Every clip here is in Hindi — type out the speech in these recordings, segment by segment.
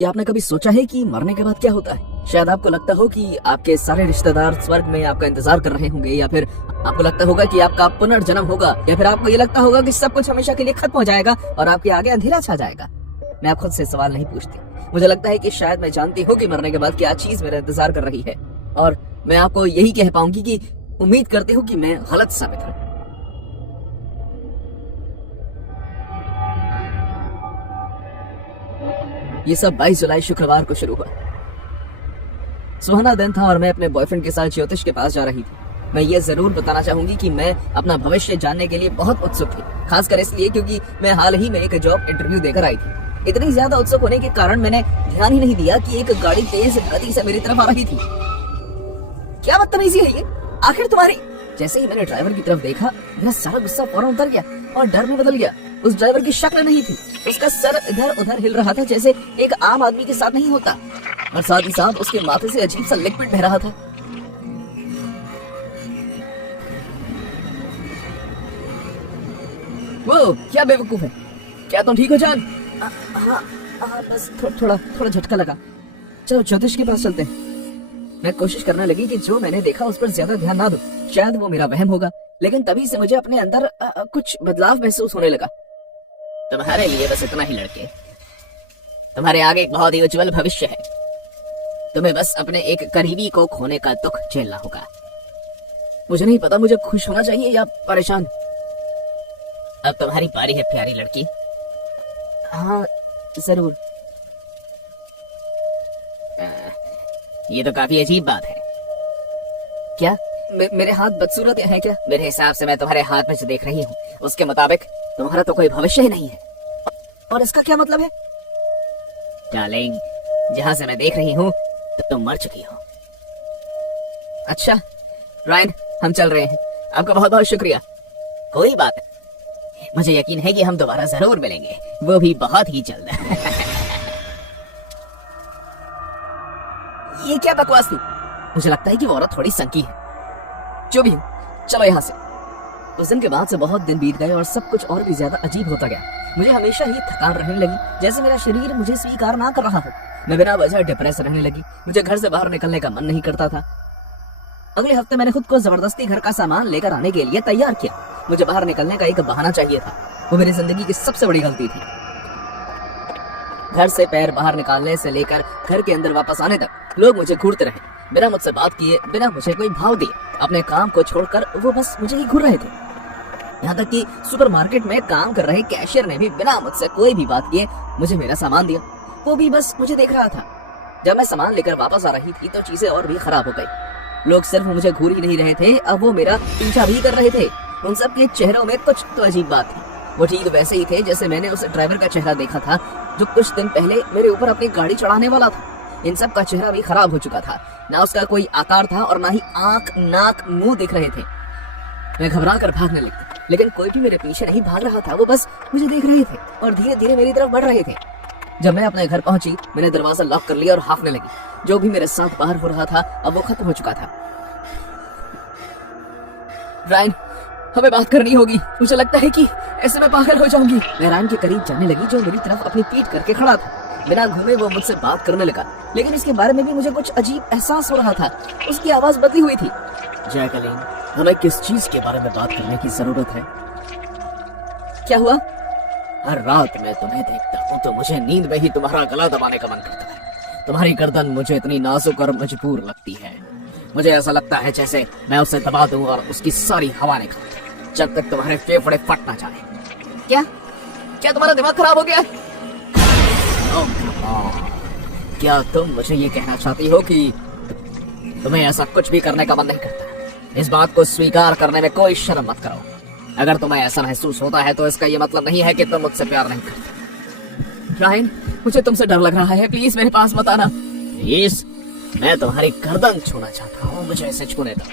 क्या आपने कभी सोचा है कि मरने के बाद क्या होता है? शायद आपको लगता हो कि आपके सारे रिश्तेदार स्वर्ग में आपका इंतजार कर रहे होंगे, या फिर आपको लगता होगा कि आपका पुनर्जन्म होगा, या फिर आपको ये लगता होगा कि सब कुछ हमेशा के लिए खत्म हो जाएगा और आपके आगे अंधेरा छा जाएगा। मैं आप खुद से सवाल नहीं पूछती। मुझे लगता है कि शायद मैं जानती हूँ कि मरने के बाद क्या चीज मेरा इंतजार कर रही है, और मैं आपको यही कह पाऊंगी कि उम्मीद करती हूँ कि मैं गलत साबित हूँ। ये सब 22 जुलाई शुक्रवार को शुरू हुआ। सुहाना दिन था और मैं अपने बॉयफ्रेंड के साथ ज्योतिष के पास जा रही थी। मैं ये जरूर बताना चाहूंगी कि मैं अपना भविष्य जानने के लिए बहुत उत्सुक थी, खासकर इसलिए क्योंकि मैं हाल ही में एक जॉब इंटरव्यू देकर आई थी। इतनी ज्यादा उत्सुक होने के कारण मैंने ध्यान ही नहीं दिया कि एक गाड़ी तेज गति से मेरी तरफ आ रही थी। क्या बदतमीजी है ये, आखिर तुम्हारी। जैसे ही मैंने ड्राइवर की तरफ देखा, मेरा सारा गुस्सा फौरन उतर गया और डर में बदल गया। उस ड्राइवर की शक्ल नहीं थी, उसका सर इधर उधर हिल रहा था जैसे एक आम आदमी के साथ नहीं होता, और साथ ही साथ उसके माथे से अजीब सा लिक्विड बह रहा था। वो क्या बेवकूफ है, क्या तुम ठीक हो जान? हाँ, बस थोड़ा झटका लगा। चलो ज्योतिष के पास चलते हैं। मैं कोशिश करने लगी कि जो मैंने देखा उस पर ज्यादा ध्यान ना दूं, शायद वो मेरा वहम होगा। लेकिन तभी से मुझे अपने अंदर कुछ बदलाव महसूस होने लगा। तुम्हारे लिए बस इतना ही लड़के, तुम्हारे आगे एक बहुत ही उज्जवल भविष्य है। तुम्हें बस अपने एक करीबी को खोने का दुख झेलना होगा। मुझे नहीं पता मुझे खुश होना चाहिए या परेशान। अब तुम्हारी बारी है प्यारी लड़की। हाँ जरूर। ये तो काफी अजीब बात है। क्या मेरे हाथ बदसूरत है क्या? मेरे हिसाब से मैं तुम्हारे हाथ में जो देख रही हूँ उसके मुताबिक तुम्हारा तो कोई भविष्य ही नहीं है। और इसका क्या मतलब है? डार्लिंग, जहाँ से मैं देख रही हूँ तो तुम मर चुकी हो। अच्छा रायन, हम चल रहे हैं। आपका बहुत बहुत शुक्रिया। कोई बात नहीं, मुझे यकीन है कि हम दोबारा जरूर मिलेंगे, वो भी बहुत ही जल्द। ये क्या बकवास थी? मुझे लगता है कि वो औरत थोड़ी संकी है। जो भी हो, चलो यहाँ से। उस दिन के बाद से बहुत दिन बीत गए और सब कुछ और भी ज्यादा अजीब होता गया। मुझे हमेशा ही थकान रहने लगी, जैसे मेरा शरीर मुझे स्वीकार ना कर रहा हो। मैं बिना वजह डिप्रेस रहने लगी। मुझे घर से बाहर निकलने का मन नहीं करता था। अगले हफ्ते मैंने खुद को जबरदस्ती घर का सामान लेकर आने के लिए तैयार किया। मुझे बाहर निकलने का एक बहाना चाहिए था। वो मेरी जिंदगी की सबसे बड़ी गलती थी। घर से पैर बाहर निकालने से लेकर घर के अंदर वापस आने तक लोग मुझे घूरते रहे, बिना मुझसे बात किए, बिना मुझे कोई भाव दिए। अपने काम को छोड़कर वो बस मुझे ही घूर रहे थे। यहाँ तक कि सुपरमार्केट में काम कर रहे कैशियर ने भी बिना मुझसे कोई भी बात किए मुझे मेरा सामान दिया। वो भी बस मुझे देख रहा था। जब मैं सामान लेकर वापस आ रही थी तो चीजें और भी खराब हो गई। लोग सिर्फ मुझे घूर ही नहीं रहे थे, अब वो मेरा पीछा भी कर रहे थे। उन सब के चेहरों में कुछ तो अजीब बात थी। वो ठीक वैसे ही थे जैसे मैंने उस ड्राइवर का चेहरा देखा था जो कुछ दिन पहले मेरे ऊपर अपनी गाड़ी चढ़ाने वाला था। इन सब का चेहरा भी खराब हो चुका था। ना उसका कोई आकार था और ना ही आंख, नाक, मुंह दिख रहे थे। मैं घबरा कर भागने लगी, लेकिन कोई भी मेरे पीछे नहीं भाग रहा था। वो बस मुझे देख रहे थे और धीरे धीरे मेरी तरफ बढ़ रहे थे। जब मैं अपने घर पहुंची, मैंने दरवाजा लॉक कर लिया और हाफने लगी। जो भी मेरे साथ बाहर हो रहा था अब वो खत्म हो चुका था। रायन, हमें बात करनी होगी। मुझे लगता है कि ऐसे मैं पागल हो जाऊंगी। मैं रायन के करीब जाने लगी, जो मेरी तरफ अपनी पीठ करके खड़ा था। बिना घूमे वो मुझसे बात करने लगा, लेकिन इसके बारे में भी मुझे कुछ अजीब एहसास हो रहा था। उसकी आवाज बदली हुई थी। जैकलीन, हमें किस चीज के बारे में बात करने की जरूरत है? क्या हुआ? हर रात मैं तुम्हें देखता हूँ तो मुझे नींद में ही तुम्हारा गला दबाने का मन करता है। तुम्हारी गर्दन मुझे इतनी नाजुक और मजबूर लगती है। मुझे ऐसा लगता है जैसे मैं उसे दबा दूं और उसकी सारी हवा निकाल, जब तक तुम्हारे फेफड़े फट ना जाए। क्या तुम्हारा दिमाग खराब हो गया? क्या तुम मुझे ये कहना चाहती हो कि तुम्हें ऐसा कुछ भी करने का मन नहीं करता? इस बात को स्वीकार करने में कोई शर्म मत करो। अगर तुम्हें ऐसा महसूस होता है तो इसका ये मतलब नहीं है कि तुम मुझसे प्यार नहीं करते। रायन, मुझे तुमसे डर लग रहा है, प्लीज मेरे पास मत आना। प्लीज, मैं तुम्हारी गर्दन छूना चाहता हूँ, मुझे ऐसे छूने दो।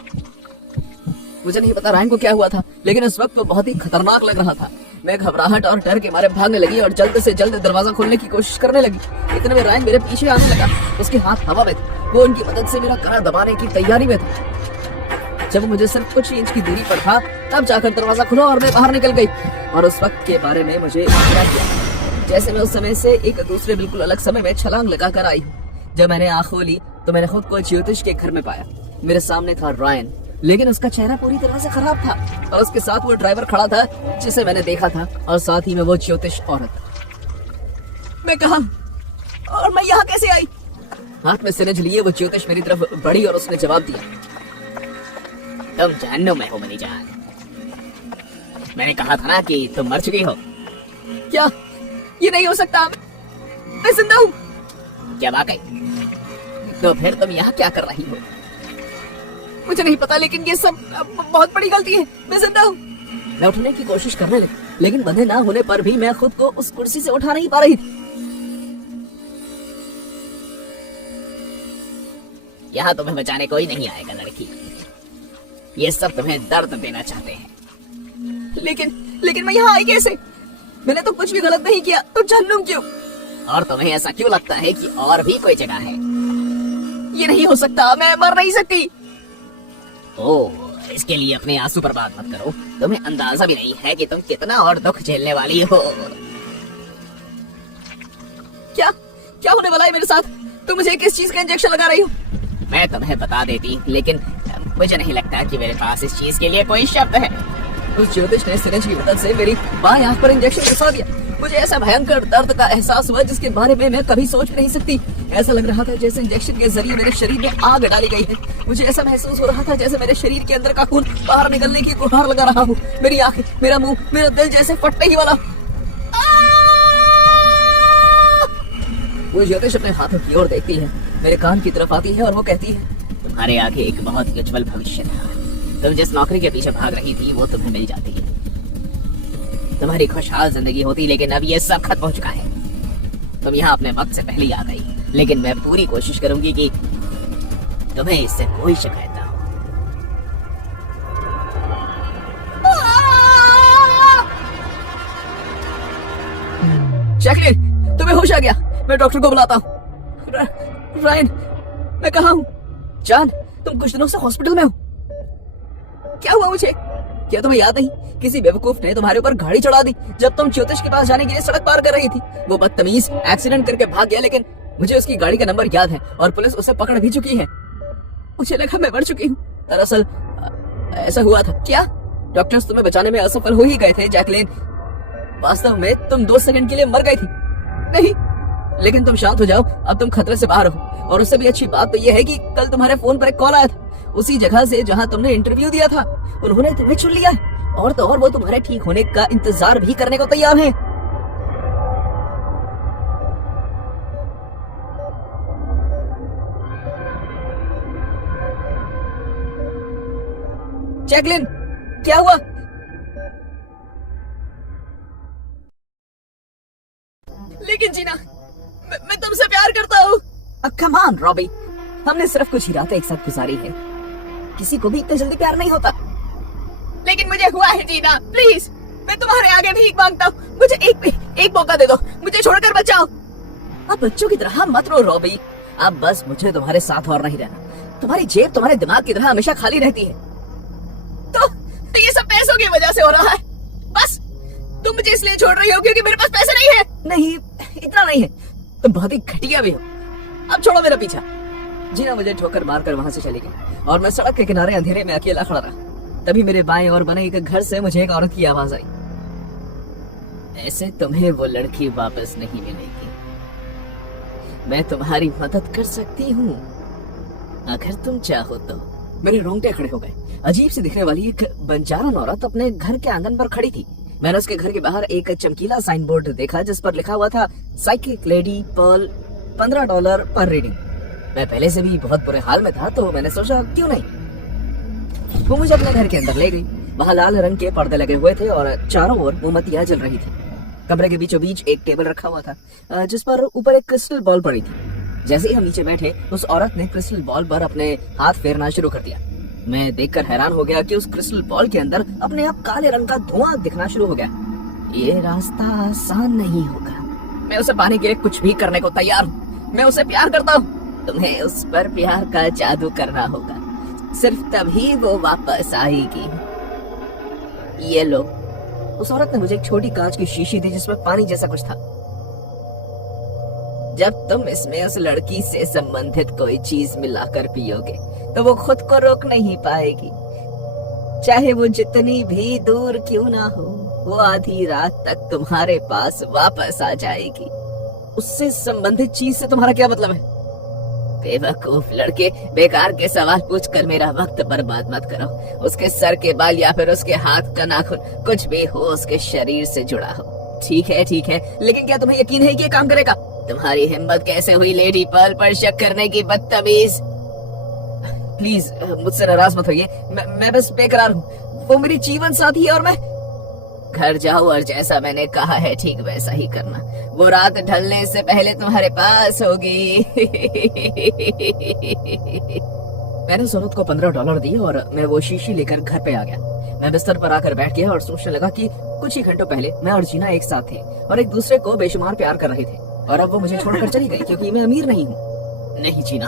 मुझे नहीं पता रायन को क्या हुआ था, लेकिन उस वक्त वो बहुत ही खतरनाक लग रहा था। मैं घबराहट और डर के मारे भागने लगी और जल्द से जल्द दरवाजा खोलने की कोशिश करने लगी। इतने में रायन मेरे पीछे आने लगा। उसके हाथ हवा में थे। वो उनकी मदद से मेरा गला दबाने की तैयारी में था। जब मुझे सिर्फ कुछ इंच की दूरी पर था, तब जाकर दरवाजा खुला और मैं बाहर निकल गई। और उस वक्त के बारे में मुझे जैसे मैं उस समय से एक दूसरे बिल्कुल अलग समय में छलांग लगाकर आई हूँ। जब मैंने आँख खोली तो मैंने खुद को ज्योतिष के घर में पाया। मेरे सामने था रायन, लेकिन उसका चेहरा पूरी तरह से खराब था और उसके साथ वो ड्राइवर खड़ा था जिसे मैंने देखा था, और साथ ही में वो ज्योतिष औरत। मैं कहा और मैं यहाँ कैसे आई? हाथ में सिरिंज लिए वो ज्योतिष मेरी तरफ बढ़ी और उसने जवाब दिया, तुम जहन्नुम में हो मेरी जान। मैंने कहा था ना कि तुम मर चुकी हो। क्या? ये नहीं हो सकता, मैं जिंदा हूँ। क्या वाकई? तो फिर तुम यहाँ क्या कर रही हो? मुझे नहीं पता, लेकिन ये सब बहुत बड़ी गलती है। मैं जिंदा हूँ। मैं उठने की कोशिश करने लगी, लेकिन बंधे ना होने पर भी मैं खुद को उस कुर्सी से उठा नहीं पा रही थी। यहाँ तुम्हें बचाने कोई नहीं आएगा लड़की, ये सब तुम्हें दर्द देना चाहते हैं। लेकिन मैं यहाँ आई कैसे? मैंने तो कुछ भी गलत नहीं किया, तो जहन्नुम क्यों? और तुम्हें ऐसा क्यों लगता है कि और भी कोई जगह है? ये नहीं हो सकता, मैं मर नहीं सकती। ओह, इसके लिए अपने आंसू बर्बाद मत करो। तुम्हें अंदाजा भी नहीं है कि तुम कितना और दुख झेलने वाली हो। क्या होने वाला है मेरे साथ? तुम मुझे किस चीज का इंजेक्शन लगा रही हो? मैं तुम्हें बता देती, लेकिन मुझे नहीं लगता कि मेरे पास इस चीज के लिए कोई शब्द है। उस ज्योतिष ने सिरिंज की मदद से मेरी बाएं आंख पर इंजेक्शन घुसा दिया। मुझे ऐसा भयंकर दर्द का एहसास हुआ जिसके बारे में मैं कभी सोच भी नहीं सकती। ऐसा लग रहा था जैसे इंजेक्शन के जरिए मेरे शरीर में आग डाली गई है। मुझे ऐसा महसूस हो रहा था जैसे मेरे शरीर के अंदर का खून बाहर निकलने की गुहार लगा रहा हूँ। मेरी आंखें, मेरा मुंह, मेरा दिल जैसे फटने ही वाला। वो ज्योतिष अपने हाथों की ओर देखती है, मेरे कान की तरफ आती है और वो कहती है, तुम्हारे आगे एक बहुत ही उज्जवल भविष्य था। तुम जिस नौकरी के पीछे भाग रही थी वो तुम्हें मिल जाती है। तुम्हारी खुशहाल जिंदगी होती, लेकिन अब ये सब खत्म हो चुका है। तुम यहाँ अपने वक्त से पहले आ गई, लेकिन मैं पूरी कोशिश करूंगी कि तुम्हें इससे कोई शिकायत ना हो। जैकलिन, तुम्हें होश आ गया? मैं डॉक्टर को बुलाता हूँ। रायन, मैं कहाँ हूँ? जान, तुम कुछ दिनों से हॉस्पिटल में हो। क्या हुआ मुझे? क्या तुम्हें याद नहीं, किसी बेवकूफ ने तुम्हारे ऊपर गाड़ी चढ़ा दी जब तुम ज्योतिष के पास जाने के लिए सड़क पार कर रही थी। वो बदतमीज एक्सीडेंट करके भाग गया, लेकिन मुझे उसकी गाड़ी का नंबर याद है और पुलिस उसे पकड़ भी चुकी है। मुझे लगा मैं मर चुकी हूँ। दरअसल ऐसा हुआ था। क्या? डॉक्टर्स तुम्हें बचाने में असफल हो ही गए थे जैकलिन। वास्तव में तुम 2 सेकंड के लिए मर गई थी। नहीं, लेकिन तुम शांत हो जाओ, अब तुम खतरे से बाहर हो। और उससे भी अच्छी बात तो यह है कि कल तुम्हारे फोन पर एक कॉल आया था, उसी जगह से जहां तुमने इंटरव्यू दिया था। उन्होंने तुम्हें चुन लिया है, और तो और वो तुम्हारे ठीक होने का इंतजार भी करने को तैयार हैं। जैकलिन, क्या हुआ? लेकिन जीना, मैं तुमसे प्यार करता हूँ। कम ऑन रॉबी, हमने सिर्फ कुछ ही रातें एक साथ गुजारी है। किसी को भी इतनी जल्दी प्यार नहीं होता। लेकिन मुझे हुआ है जीना, प्लीज, मैं तुम्हारे आगे भीख मांगता हूँ। मुझे एक मौका दे दो, मुझे छोड़कर बचाओ। आप बच्चों की तरह मत रो रॉबी। अब बस मुझे तुम्हारे साथ और नहीं रहना। तुम्हारी जेब तुम्हारे दिमाग की तरह हमेशा खाली रहती है। तो ये सब पैसों की वजह से हो रहा है। बस तुम मुझे इसलिए छोड़ रही हो क्योंकि मेरे पास पैसे नहीं है। नहीं, इतना नहीं है, तुम बहुत ही घटिया भी हो। अब छोड़ो मेरा पीछा। जीना मुझे ठोकर मारकर वहां से चली गई और मैं सड़क के किनारे अंधेरे में अकेला खड़ा रहा। तभी मेरे बाएं ओर बने एक घर से मुझे एक औरत की आवाज आई, ऐसे तुम्हें वो लड़की वापस नहीं मिलेगी। मैं तुम्हारी मदद कर सकती हूँ अगर तुम चाहो तो। मेरे रोंगटे खड़े हो गए। अजीब सी दिखने वाली एक बंजारन औरत अपने घर के आंगन पर खड़ी थी। मैंने उसके घर के बाहर एक चमकीला साइन बोर्ड देखा जिस पर लिखा हुआ था साइकिक लेडी पर्ल, $15 पर रीडिंग। मैं पहले से भी बहुत बुरे हाल में था, तो मैंने सोचा क्यों नहीं। वो मुझे अपने घर के अंदर ले गई। वहाँ लाल रंग के पर्दे लगे हुए थे और चारों ओर मोमबत्तियां जल रही थी। कमरे के बीचों बीच एक टेबल रखा हुआ था जिस पर ऊपर एक क्रिस्टल बॉल पड़ी थी। जैसे ही हम नीचे बैठे, उस औरत ने क्रिस्टल बॉल पर अपने हाथ फेरना शुरू कर दिया। मैं देखकर हैरान हो गया कि उस क्रिस्टल बॉल के अंदर अपने आप काले रंग का धुआं दिखना शुरू हो गया। ये रास्ता आसान नहीं होगा। मैं उसे पाने के लिए कुछ भी करने को तैयार हूँ। मैं उसे प्यार करता हूँ। तुम्हें उस पर प्यार का जादू करना होगा, सिर्फ तभी वो वापस आएगी। ये लो। उस औरत ने मुझे एक छोटी कांच की शीशी दी जिसमें पानी जैसा कुछ था। जब तुम इसमें उस लड़की से संबंधित कोई चीज मिलाकर पियोगे तो वो खुद को रोक नहीं पाएगी, चाहे वो जितनी भी दूर क्यों ना हो, वो आधी रात तक तुम्हारे पास वापस आ जाएगी। उससे संबंधित चीज से तुम्हारा क्या मतलब है? बेवकूफ लड़के, बेकार के सवाल पूछकर मेरा वक्त बर्बाद मत करो। उसके सर के बाल या फिर उसके हाथ का नाखून, कुछ भी हो उसके शरीर से जुड़ा हो। ठीक है, लेकिन क्या तुम्हें यकीन है कि ये काम करेगा? तुम्हारी हिम्मत कैसे हुई लेडी पर्ल पर शक करने की, बदतमीज। प्लीज मुझसे नाराज मत होइए, मैं बस बेकरार हूँ। वो मेरी जीवन साथी है और मैं। घर जाओ और जैसा मैंने कहा है ठीक वैसा ही करना। वो रात ढलने से पहले तुम्हारे पास होगी। मैंने सूरत को $15 दिए और मैं वो शीशी लेकर घर पे आ गया। मैं बिस्तर पर आकर बैठ गया और सोचने लगा कि कुछ ही घंटों पहले मैं और जीना एक साथ थे और एक दूसरे को बेशुमार प्यार कर रहे थे, और अब वो मुझे छोड़कर चली गई क्योंकि मैं अमीर नहीं हूँ। नहीं जीना,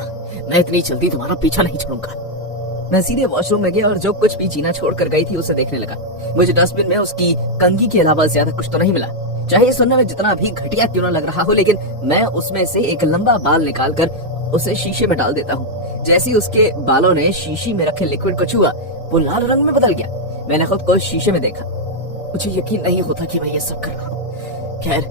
मैं इतनी जल्दी तुम्हारा पीछा नहीं छोड़ूंगा। मैं सीधे वॉशरूम में गया और जो कुछ भी जीना छोड़कर गई थी उसे देखने लगा। मुझे डस्टबिन में उसकी कंघी के अलावा ज्यादा कुछ तो नहीं मिला। चाहे ये सुनने में जितना भी घटिया क्यों न लग रहा हो, लेकिन मैं उसमें से एक लंबा बाल निकालकर उसे शीशे में डाल देता हूँ। जैसे ही उसके बालों ने शीशी में रखे लिक्विड को छुआ, वो लाल रंग में बदल गया। मैंने खुद को शीशे में देखा। मुझे यकीन नहीं होता कि मैं ये सब कर रहा हूँ। खैर,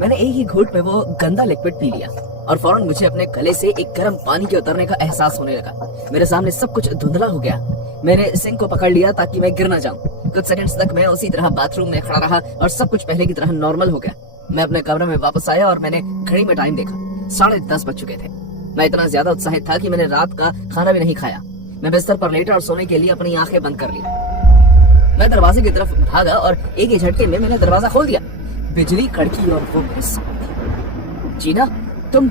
मैंने एक ही घूंट में वो गंदा लिक्विड पी लिया और फौरन मुझे अपने गले से एक गर्म पानी के उतरने का एहसास होने लगा। मेरे सामने सब कुछ धुंधला हो गया। मैंने सिंक को पकड़ लिया ताकि मैं गिर न जाऊं। कुछ सेकंड्स तक मैं उसी तरह बाथरूम में खड़ा रहा और सब कुछ पहले की तरह नॉर्मल हो गया। मैं अपने कमरे में वापस आया और मैंने घड़ी में टाइम देखा। 10:30 बज चुके थे। मैं इतना ज्यादा उत्साहित था कि मैंने रात का खाना भी नहीं खाया। मैं बिस्तर पर लेटा और सोने के लिए अपनी आंखें बंद कर ली। मैं दरवाजे की तरफ भागा और एक ही झटके में मैंने दरवाजा खोल दिया। बिजली कड़की और वो मेरे सामने थी। जीना, तुम?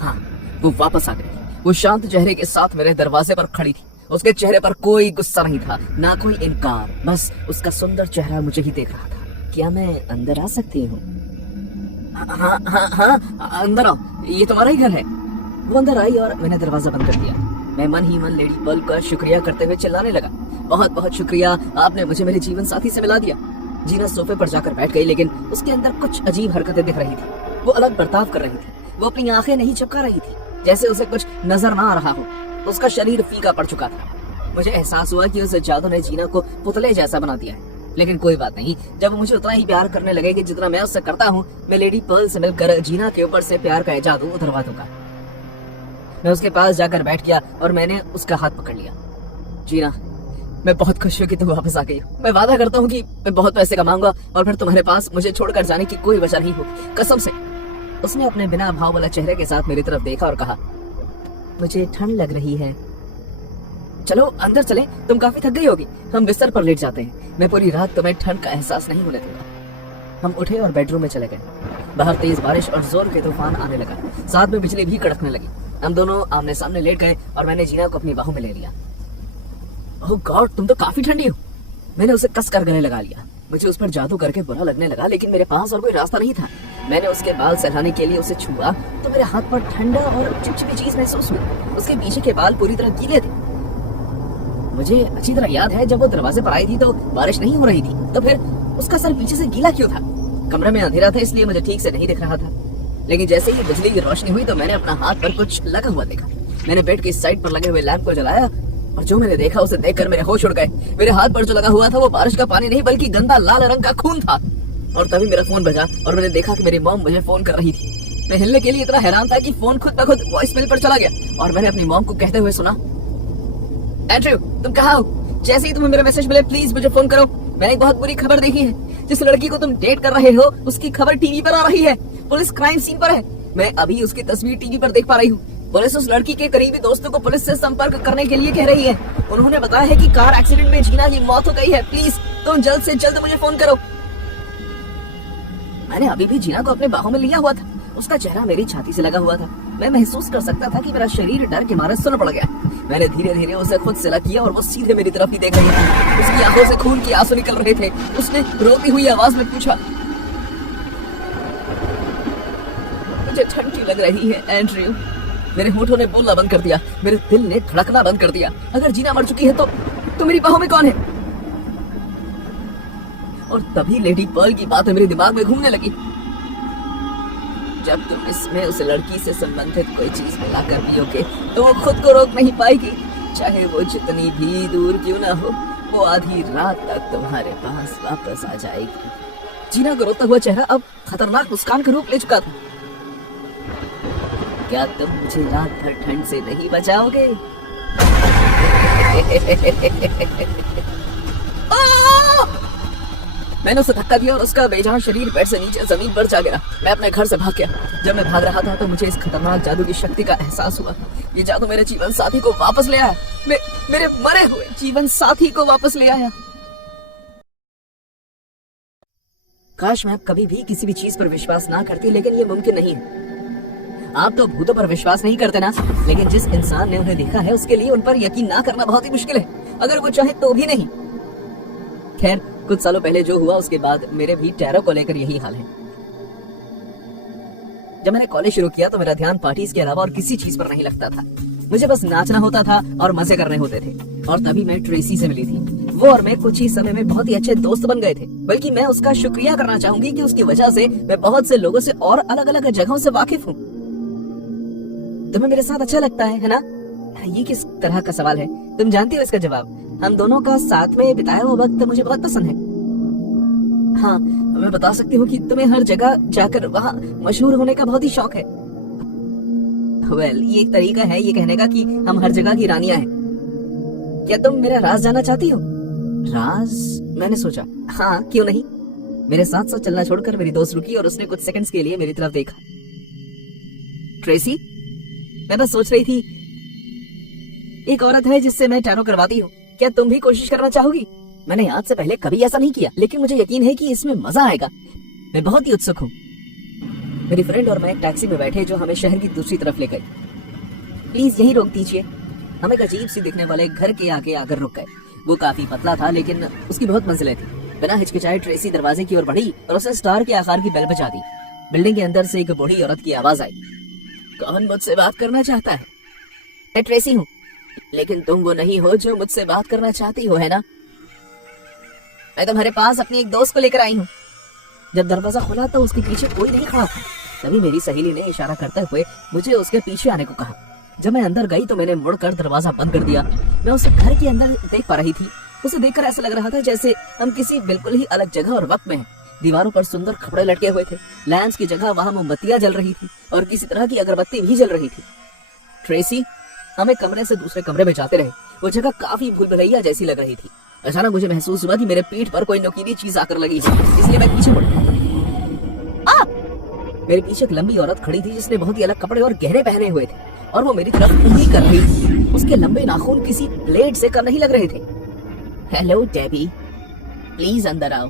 हाँ, वो वापस आ गई। वो शांत चेहरे के साथ मेरे दरवाजे पर खड़ी थी। उसके चेहरे पर कोई गुस्सा नहीं था, ना कोई इनकार, बस उसका सुंदर चेहरा मुझे ही देख रहा था। क्या मैं अंदर आ सकती हूँ? हाँ, अंदर आओ, ये तुम्हारा ही घर है। वो अंदर आई और मैंने दरवाजा बंद कर दिया। मैं मन ही मन लेडी पर्ल का शुक्रिया करते हुए चिल्लाने लगा। बहुत बहुत शुक्रिया, आपने मुझे मेरे जीवन साथी से मिला दिया। जीना सोफे पर जाकर बैठ गई, लेकिन उसके अंदर कुछ अजीब हरकतें दिख रही थी। वो अलग बर्ताव कर रही थी। वो अपनी आंखें नहीं झपका रही थी, जैसे उसे कुछ नजर ना आ रहा हो। उसका शरीर फीका पड़ चुका था। मुझे एहसास हुआ कि उस जादू ने जीना को पुतले जैसा बना दिया है। लेकिन कोई बात नहीं, जब वो मुझे उतना ही प्यार करने लगे कि जितना मैं उससे करता हूँ, मैं लेडी पर्ल से मिलकर जीना के ऊपर से प्यार का जादू उतरवा दूंगा। मैं उसके पास जाकर बैठ गया और मैंने उसका हाथ पकड़ लिया। जीना, मैं बहुत खुश हूँ कि तुम वापस आ गई हो। मैं वादा करता हूँ कि मैं बहुत पैसे कमाऊंगा और फिर तुम्हारे पास मुझे छोड़कर जाने की कोई वजह नहीं होगी, कसम से। उसने अपने बिना भाव वाला चेहरे के साथ मेरी तरफ देखा और कहा, मुझे ठंड लग रही है, चलो अंदर चलें, तुम काफी थक गई होगी। हम बिस्तर पर लेट जाते हैं, मैं पूरी रात तुम्हें ठंड का एहसास नहीं होने दूंगा। हम उठे और बेडरूम में चले गए। बाहर तेज बारिश और जोर के तूफान आने लगा, साथ में बिजली भी कड़कने लगी। हम दोनों आमने सामने लेट गए और मैंने जीना को अपनी बाहों में ले लिया। ओह गॉड, तुम तो काफी ठंडी हो। मैंने उसे कस कर गले लगा लिया। मुझे उस पर जादू करके बुरा लगने लगा, लेकिन मेरे पास और कोई रास्ता नहीं था। मैंने उसके बाल सहलाने के लिए उसे छुआ तो मेरे हाथ पर ठंडा और चिपचिपी चीज महसूस हुई। उसके पीछे के बाल पूरी तरह गीले थे। मुझे अच्छी तरह याद है, जब वो दरवाजे पर आई थी तो बारिश नहीं हो रही थी, तो फिर उसका सर पीछे से गीला क्यों था? कमरे में अंधेरा था, इसलिए मुझे ठीक से नहीं दिख रहा था। लेकिन जैसे ही बिजली की रोशनी हुई तो मैंने अपना हाथ पर कुछ लगा हुआ देखा। मैंने बेड की साइड पर लगे हुए लैंप को जलाया और जो मैंने देखा उसे देखकर मेरे होश उड़ गए। मेरे हाथ पर जो लगा हुआ था वो बारिश का पानी नहीं बल्कि गंदा लाल रंग का खून था। और तभी मेरा फोन बजा और मैंने देखा कि मेरी मॉम मुझे फोन कर रही थी। मैं हिलने के लिए इतना हैरान था कि फोन खुद ब खुद वॉइसमेल पर चला गया और मैंने अपनी मॉम को कहते हुए सुना, एंड्रयू तुम कहाँ हो? जैसे ही तुम्हें मेरा मैसेज मिले प्लीज मुझे फोन करो। मैंने एक बहुत बुरी खबर देखी है। जिस लड़की को तुम डेट कर रहे हो उसकी खबर टीवी पर आ रही है। पुलिस क्राइम सीन पर है। मैं अभी उसकी तस्वीर टीवी पर देख पा रही हूँ। पुलिस उस लड़की के करीबी दोस्तों को पुलिस से संपर्क करने के लिए कह रही है। उन्होंने बताया है कि कार एक्सीडेंट में जीना की मौत हो गई है। प्लीज तुम जल्द से जल्द मुझे फोन करो। मैंने अभी भी जीना को अपने बाहों में लिया हुआ था। उसका चेहरा मेरी छाती से लगा हुआ था। मैं महसूस कर सकता था कि मेरा शरीर डर के मारे सुन्न पड़ गया। मैंने धीरे धीरे उसे खुद से किया और वो सीधे मेरी तरफ ही देख रही थी। उसकी आंखों से खून की आंसू निकल रहे थे। उसने रोती हुई आवाज में पूछा, मुझे ठंड क्यों लग रही है एंड्रयू? मेरे होठों ने बोलना बंद कर दिया। मेरे दिल ने धड़कना बंद कर दिया। अगर जीना मर चुकी है तो मेरी बाहों में कौन है? और तभी लेडी पर्ल की बातें मेरे दिमाग में घूमने लगी। जब तुम इसमें उस लड़की से संबंधित कोई चीज मिलाकर पियोगे तो वो खुद को रोक नहीं पाएगी, चाहे वो जितनी भी दूर क्यों ना हो, वो आधी रात तक तुम्हारे पास वापस आ जाएगी। जीना का रोता हुआ चेहरा अब खतरनाक मुस्कान का रूप ले चुका था। क्या तुम मुझे रात भर ठंड से नहीं बचाओगे? मैंने उसे धक्का दिया और उसका बेजान शरीर बेड से नीचे जमीन पर जा गिरा। मैं अपने घर से भाग गया। जब मैं भाग रहा था तो मुझे इस खतरनाक जादू की शक्ति का एहसास हुआ। ये जादू मेरे जीवन साथी को वापस ले आया, मेरे मरे हुए जीवन साथी को वापस ले आया। काश मैं अब कभी भी किसी भी चीज पर विश्वास ना करती, लेकिन ये मुमकिन नहीं है। आप तो भूतों पर विश्वास नहीं करते ना, लेकिन जिस इंसान ने उन्हें देखा है उसके लिए उन पर यकीन ना करना बहुत ही मुश्किल है, अगर वो चाहे तो भी नहीं। खैर, कुछ सालों पहले जो हुआ उसके बाद मेरे भी टैरो को लेकर यही हाल है। जब मैंने कॉलेज शुरू किया तो मेरा ध्यान पार्टीज के अलावा और किसी चीज पर नहीं लगता था। मुझे बस नाचना होता था और मजे करने होते थे। और तभी मैं ट्रेसी से मिली थी। वो और मैं कुछ ही समय में बहुत ही अच्छे दोस्त बन गए थे। बल्कि मैं उसका शुक्रिया करना चाहूंगी कि उसकी वजह से मैं बहुत से लोगों से और अलग अलग जगहों से वाकिफ हूँ। तुम्हें मेरे साथ अच्छा लगता है ना? ये किस तरह का सवाल है? तुम जानती हो इसका जवाब। हम दोनों का साथ में बिताया हुआ वक्त मुझे बहुत पसंद है। हाँ, मैं बता सकती हूँ कि तुम्हें हर जगह जाकर वहाँ मशहूर होने का बहुत ही शौक है। वेल, ये एक तरीका है ये कहने का कि हम हर जगह की रानियां हैं। क्या तुम मेरा राज जानना चाहती हो? राज? मैंने सोचा, हाँ क्यों नहीं। मेरे साथ साथ चलना छोड़कर मेरी दोस्त रुकी और उसने कुछ सेकंड्स के लिए मेरी तरफ देखा। ट्रेसी, मैं बस सोच रही थी, एक औरत है जिससे मैं टैरो करवाती हूँ, क्या तुम भी कोशिश करना चाहोगी? मैंने आज से पहले कभी ऐसा नहीं किया, लेकिन मुझे यकीन है कि इसमें मजा आएगा। मैं बहुत ही उत्सुक हूँ। मेरी फ्रेंड और मैं एक टैक्सी में बैठे जो हमें शहर की दूसरी तरफ ले गई। प्लीज यही रोक दीजिए। हम एक अजीब सी दिखने वाले घर के आगे आकर रुक गए। वो काफी पतला था लेकिन उसकी बहुत मंजिलें थी। बिना हिचकिचाए ट्रेसी दरवाजे की ओर बढ़ी और उसने स्टार के आकार की बेल बजा दी। बिल्डिंग के अंदर से एक बूढ़ी औरत की आवाज आई। कौन मुझसे बात करना चाहता है? मैं ट्रेसी हूँ, लेकिन तुम वो नहीं हो जो मुझसे बात करना चाहती हो, है ना? मैं तुम्हारे पास अपनी एक दोस्त को लेकर आई हूँ। जब दरवाजा खुला तो उसके पीछे कोई नहीं खड़ा था। तभी मेरी सहेली ने इशारा करते हुए मुझे उसके पीछे आने को कहा। जब मैं अंदर गई तो मैंने मुड़कर दरवाजा बंद कर दिया। मैं उसे घर के अंदर देख पा रही थी। उसे देखकर ऐसा लग रहा था जैसे हम किसी बिल्कुल ही अलग जगह और वक्त में हैं। दीवारों पर सुंदर कपड़े लटके हुए थे। लैंप्स की जगह वहां मोमबत्तियां जल रही थी और किसी तरह की अगरबत्ती भी जल रही थी। ट्रेसी, हम एक कमरे से दूसरे कमरे में जाते रहे। वो जगह काफी भूल भुलैया जैसी लग रही थी। अचानक मुझे महसूस हुआ कि मेरे पीठ पर कोई नुकीली चीज आकर लगी है, इसलिए मैं पीछे मुड़ा। मेरे पीछे एक लंबी औरत खड़ी थी जिसने बहुत ही अलग कपड़े और गहरे पहने हुए थे और वो मेरी तरफ उंगली कर रही थी। उसके लंबे नाखून किसी ब्लेड से कम नहीं लग रहे थे। हेलो डेबी, प्लीज अंदर आओ।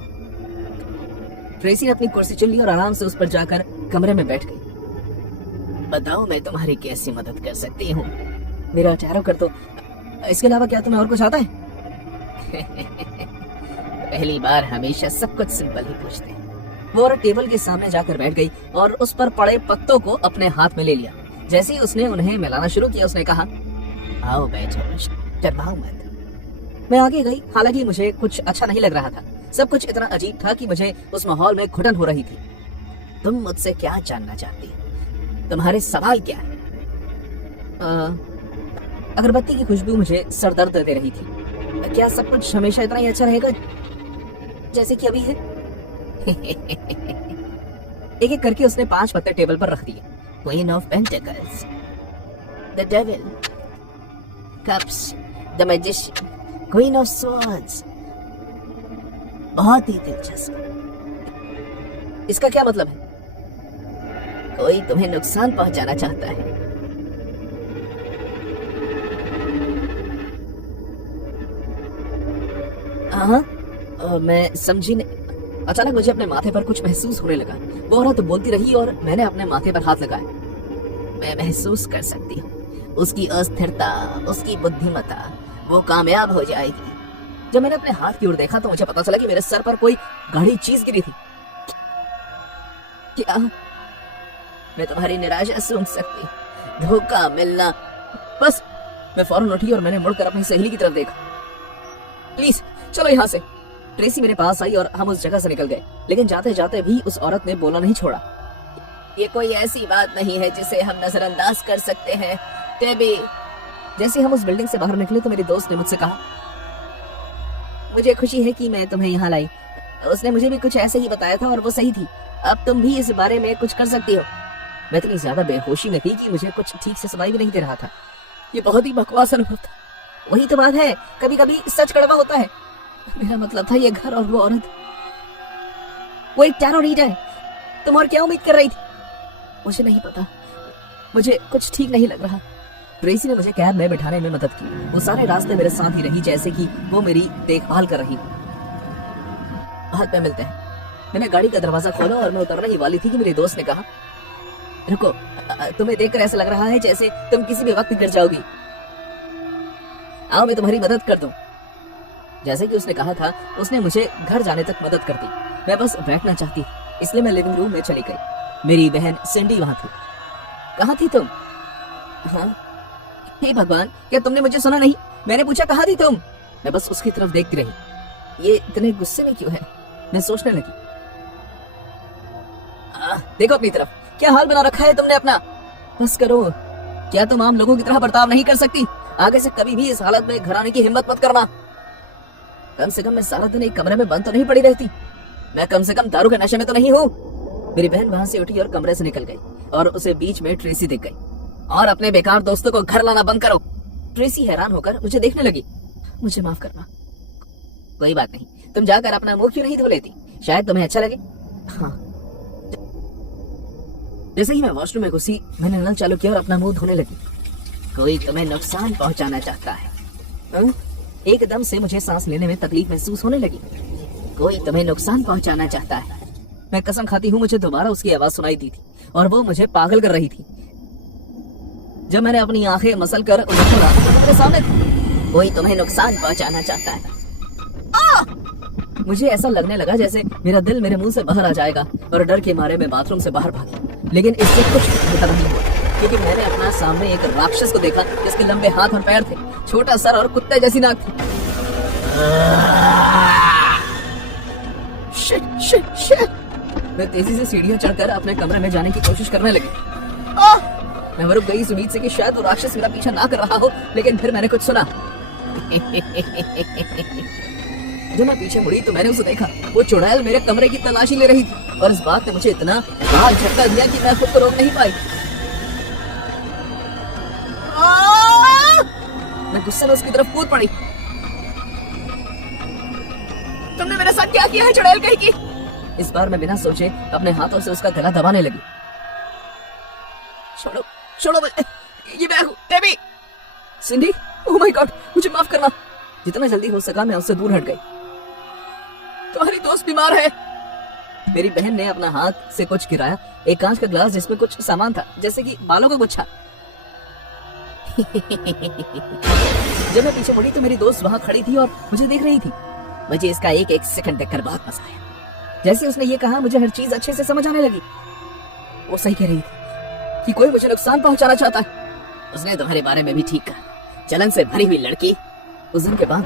ट्रेसी ने अपनी कुर्सी चुन ली और आराम से उस पर जाकर कमरे में बैठ गई। बताओ मैं तुम्हारी कैसे मदद कर सकती हूँ? मेरा टैरो कर दो। इसके अलावा क्या तुम्हें और कुछ आता है? पहली बार हमेशा सब कुछ सिंपल ही पूछते हैं। वो औरत टेबल के सामने जाकर बैठ गई और उस पर पड़े पत्तों को अपने हाथ में ले लिया। जैसे ही उसने उन्हें मिलाना शुरू किया उसने कहा, आओ बैठो, शर्माओ मत। मैं आगे गई। हालांकि मुझे कुछ अच्छा नहीं लग रहा था। सब कुछ इतना अजीब था कि मुझे उस माहौल में घुटन हो रही थी। तुम मुझसे क्या जानना चाहती हो? तुम्हारे सवाल क्या है? अगरबत्ती की खुशबू मुझे सर दर्द दे रही थी। क्या सब कुछ हमेशा इतना ही अच्छा रहेगा जैसे कि अभी है? एक एक करके उसने 5 पत्ते टेबल पर रख दिए। Queen of pentacles, the devil, cups, the magician, queen of swords. बहुत ही दिलचस्प। इसका क्या मतलब है? कोई तुम्हें नुकसान पहुंचाना चाहता है। हाँ, मैं समझी नहीं। अचानक मुझे अपने माथे पर कुछ महसूस होने लगा। वो औरत बोलती रही और मैंने अपने माथे पर हाथ लगाया। मैं महसूस कर सकती हूँ उसकी अस्थिरता, उसकी बुद्धिमत्ता। वो कामयाब हो जाएगी। जब मैंने अपने हाथ की ओर देखा तो मुझे पता चला कि मेरे सर पर कोई गाढ़ी चीज गिरी थी। क्या मैं तुम्हारी निराशा सुन सकती? धोखा मिलना। बस मैं फौरन उठी और मैंने मुड़कर अपनी सहेली की तरफ देखा। प्लीज चलो यहाँ से। ट्रेसी मेरे पास आई और हम उस जगह से निकल गए। लेकिन जाते जाते भी उस औरत ने बोलना नहीं छोड़ा। ये कोई ऐसी बात नहीं है जिसे हम नजरअंदाज कर सकते हैं टेबी। जैसे हम उस बिल्डिंग से बाहर निकले तो मेरे दोस्त ने मुझसे कहा, मुझे खुशी है कि मैं तुम्हें यहाँ लाई। उसने मुझे भी कुछ ऐसे ही बताया था और वो सही थी। अब तुम भी इस बारे में कुछ कर सकती हो। मैं इतनी ज्यादा बेहोशी में थी कि मुझे कुछ ठीक से सुनाई भी नहीं दे रहा था। ये बहुत ही बकवास अनुभव था। वही तो बात है, कभी कभी सच कड़वा होता है। मेरा मतलब था ये घर और वो औरत, वो एक टेररिस्ट है। तुम और क्या उम्मीद कर रही थी? मुझे नहीं पता, मुझे कुछ ठीक नहीं लग रहा। ट्रेसी ने मुझे कैब में बिठाने में मदद की। वो सारे रास्ते मेरे साथ ही रही, जैसे कि वो मेरी देखभाल कर रही। हाथ में मिलते हैं। मैंने गाड़ी का दरवाजा खोला और मैं उतरने ही वाली थी कि मेरे दोस्त ने कहा, रुको, तुम्हें देखकर ऐसा लग रहा है जैसे तुम किसी भी वक्त गिर जाओगी। आओ मैं तुम्हारी मदद कर दूं। जैसे कि उसने कहा था, उसने मुझे घर जाने तक मदद कर दी। मैं बस बैठना चाहती, इसलिए मैं लिविंग रूम में चली गई। मेरी बहन सिंडी वहां थी। कहाँ थी तुम? हाँ, हे भगवान, क्या तुमने मुझे सुना नहीं? मैंने पूछा कहाँ थी तुम? मैं बस उसकी तरफ देखती रही। ये इतने गुस्से में क्यों है? मैं सोचने लगी। देखो अपनी तरफ, क्या हाल बना रखा है तुमने अपना। बस करो, क्या तुम आम लोगों की तरह बर्ताव नहीं कर सकती? आगे से कभी भी इस हालत में घर आने की हिम्मत मत करना। कम से कम मैं सारा दिन एक कमरे में बंद तो नहीं पड़ी रहती। मैं कम से कम दारू के नशे में तो नहीं हूँ। मेरी बहन वहां से उठी और कमरे से निकल गई और उसे बीच में ट्रेसी दिख गई। और अपने बेकार दोस्तों को घर लाना बंद करो। ट्रेसी हैरान होकर मुझे देखने लगी। मुझे माफ करना। कोई बात नहीं, तुम जाकर अपना मुंह क्यों नहीं धो लेती? शायद तुम्हें अच्छा लगे। हाँ। जैसे ही मैं वॉशरूम में घुसी, मैंने नल चालू किया और अपना मुंह धोने लगी। कोई तुम्हें नुकसान पहुंचाना चाहता है। एकदम से मुझे सांस लेने में तकलीफ महसूस होने लगी। कोई तुम्हें नुकसान पहुंचाना चाहता है। मैं कसम खाती हूँ मुझे दोबारा उसकी आवाज सुनाई दी थी और वो मुझे पागल कर रही थी। जब मैंने अपनी आंखें मसल कर उन्हें खोला तो मेरे सामने थी। कोई तुम्हें नुकसान पहुंचाना चाहता है। मुझे ऐसा लगने लगा जैसे मेरा दिल मेरे मुंह से बाहर आ जाएगा और डर के मारे मैं बाथरूम से बाहर भागी। लेकिन इससे कुछ बेहतर नहीं हुआ, क्योंकि मैंने अपना सामने एक राक्षस को देखा जिसके लंबे हाथ और पैर थे, छोटा सर और कुत्ते जैसी नाक थी। Shit, shit, shit. मैं तेजी से सीढ़ियां चढ़कर अपने कमरे में जाने की कोशिश करने लगी। मैं रुक गई इस उम्मीद से कि शायद वो राक्षस मेरा पीछा ना कर रहा हो, लेकिन फिर मैंने कुछ सुना। जब मैं पीछे मुड़ी तो मैंने उसे देखा। वो चुड़ैल मेरे कमरे की तलाशी ले रही थी और इस बात ने मुझे इतना बाहर झटका दिया कि मैं खुद को रोक नहीं पाई। मैं गुस्से में उसकी तरफ कूद पड़ी। तुमने मेरे साथ क्या किया है चुड़ैल कहीं की? इस बार मैं बिना सोचे अपने हाथों से उसका गला दबाने लगी। छोड़ो, छोड़ो मुझे, ये मैं हूँ, टेबी। सिंडी, ओह माय गॉड, मुझे माफ करना। जितना जल्दी हो सका मैं उससे दूर हट गई। तुम्हारी दोस्त बीमार है। मेरी बहन ने अपना हाथ से कुछ गिराया, एक कांच का ग्लास जिसमें कुछ सामान था, जैसे कि बालों का गुच्छा। जब मैं पीछे मुड़ी तो मेरी दोस्त वहां खड़ी थी और मुझे देख रही थी। मुझे इसका एक एक सेकंड देखकर बहुत मजा आया। जैसे उसने ये कहा, मुझे हर चीज अच्छे से समझ आने लगी। वो सही कह रही थी कि कोई मुझे नुकसान पहुंचाना चाहता है। उसने तुम्हारे बारे में भी ठीक कहा। जलन से भरी हुई लड़की। उस दिन के बाद